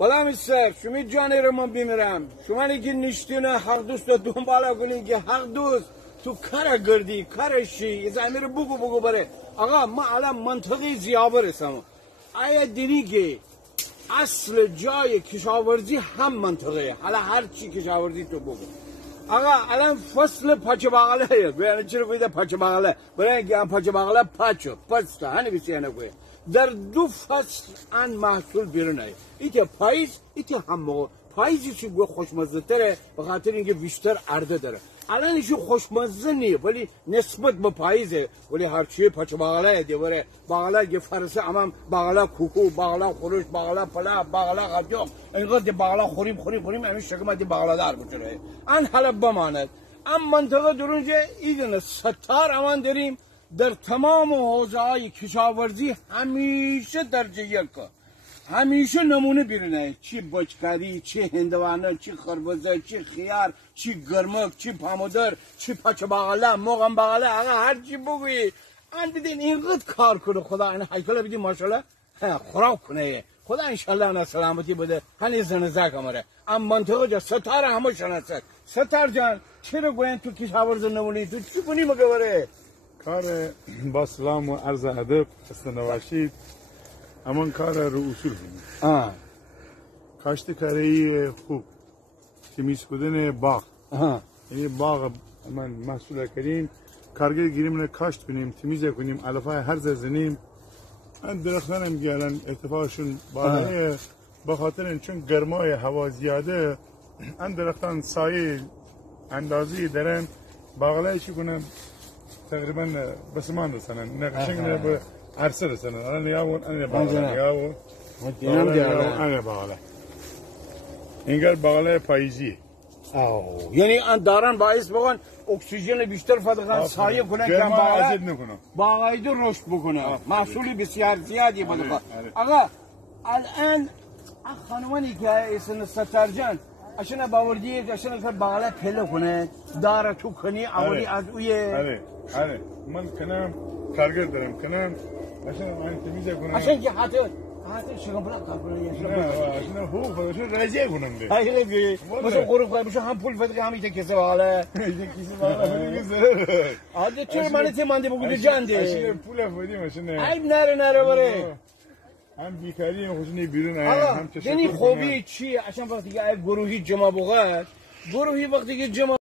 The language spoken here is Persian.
بله میستر شما جانی رو من بیمیرم شما نگی نشتینه حق دوست رو دنباله کنین که حق دوست تو کار گردی کارشی از امیر بگو بره آقا ما الان منطقی زیابه رسم آیا دینی که اصل جای کشاورزی هم منطقه حالا هر چی کشاورزی تو بگو آقا الان فصل پاچه باقله بیانه چرا بیده پاچه باقله برای اینکه هم پاچه باقله پاچه پسته هنی بسیانه کوی در دو فصل ان محصول بیرونه ایتی پاییز ایتی هم موقع پاییزی چی گوه خوشمزه تره به خاطر اینکه بیشتر ارده داره الان ایشو خوشمزه نیه ولی نسبت به پاییزه ولی هرچیه پاچه باقله دیواره باقله یه فرسه امام باقله کوکو باقله خورش باقله پلا باقله قدیم اینقدر باقله خوریم همین شکم دی باقله دار بچره ان حلب بماند ام منطقه درونجه ایدن ستار امان داریم در تمام حوزه های کشاورزی همیشه درجه یک همیشه نمونه بیرونه چی بچکاری چی هندوانه چی خربزه چی خیار چی گرمک چی پامودر چی پاچه باقله موغم باقله آقا هر چی بگوی ان دیدین اینقدر کار کنه خدا این حیکله بیدی ماشالله خوراک کنه خدا انشالله انا سلامتی بده هنی زنزه کماره ام منطقه جا ستار همه شناسد ستار جان چرا گوین تو کشاورز نمونی تو چی کنی مگه بره کار با سلام و عرض ادب استنواشید امان کار رو اصول کنیم کاشتکاری خوب تمیز کردن باغ یعنی باغ من محصول کریم کارگر گیریم کاشت کنیم تمیز کنیم علفای هر زنیم من درختانم گیرن ارتفاعشون بالایه به خاطر این چون گرمای هوا زیاده ان درختان سایه اندازی دارن باغلای چی کنن تقریبا بسمان رسنن نه قشنگ نه به عرصه رسنن الان یاون ان باغلا یاون ان باغلا اینگر باغلای پاییزی یعنی ان دارن باعث بگن اکسیژن بیشتر فدقن سایه کنه که باغایده رشد بکنه محصول بسیار زیادی بده آقا الان خانمانی که اسن سترجان عشان باوردی عشان که باغلا پله کنه داره تو کنی اولی از اوی آره من کنم کارگر دارم کنم عشان من تمیز کنم عشان که حتی شکم بلا کار کنه عشان هو خودشون راضی کنم ده هی بی مثلا غروب کنه بشه هم پول فدقه هم ایت کسه باغلا کسی باغلا عادی چه مانتی مانده بگو جنده عشان پول فدی عشان عیب نره بره هم بیکاری هم خوشنی بیرون هم دنی خوبی چی عشان وقتی که گروهی جمع بگه گروهی وقتی که جمع